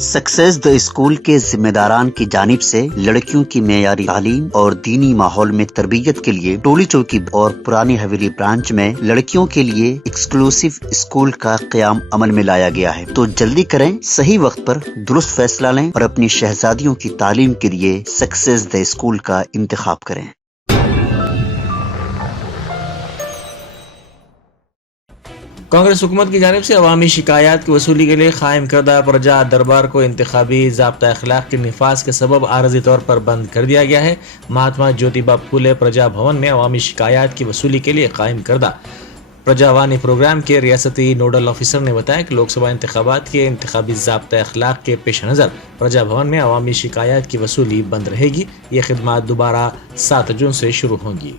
Success the school کے ذمہ داران کی جانب سے لڑکیوں کی معیاری تعلیم اور دینی ماحول میں تربیت کے لیے ٹولی چوکی اور پرانی حویلی برانچ میں لڑکیوں کے لیے ایکسکلوسیو اسکول کا قیام عمل میں لایا گیا ہے۔ تو جلدی کریں، صحیح وقت پر درست فیصلہ لیں اور اپنی شہزادیوں کی تعلیم کے لیے سکسیس دا اسکول کا انتخاب کریں۔ کانگریس حکومت کی جانب سے عوامی شکایات کی وصولی کے لیے قائم کردہ پرجا دربار کو انتخابی ضابطہ اخلاق کے نفاذ کے سبب عارضی طور پر بند کر دیا گیا ہے۔ مہاتما جیوتیبا پھولے پرجا بھون میں عوامی شکایات کی وصولی کے لیے قائم کردہ پرجاوانی پروگرام کے ریاستی نوڈل آفیسر نے بتایا کہ لوک سبھا انتخابات کے انتخابی ضابطہ اخلاق کے پیش نظر پرجا بھون میں عوامی شکایات کی وصولی بند رہے گی۔ یہ خدمات دوبارہ 7 جون سے شروع ہوں گی۔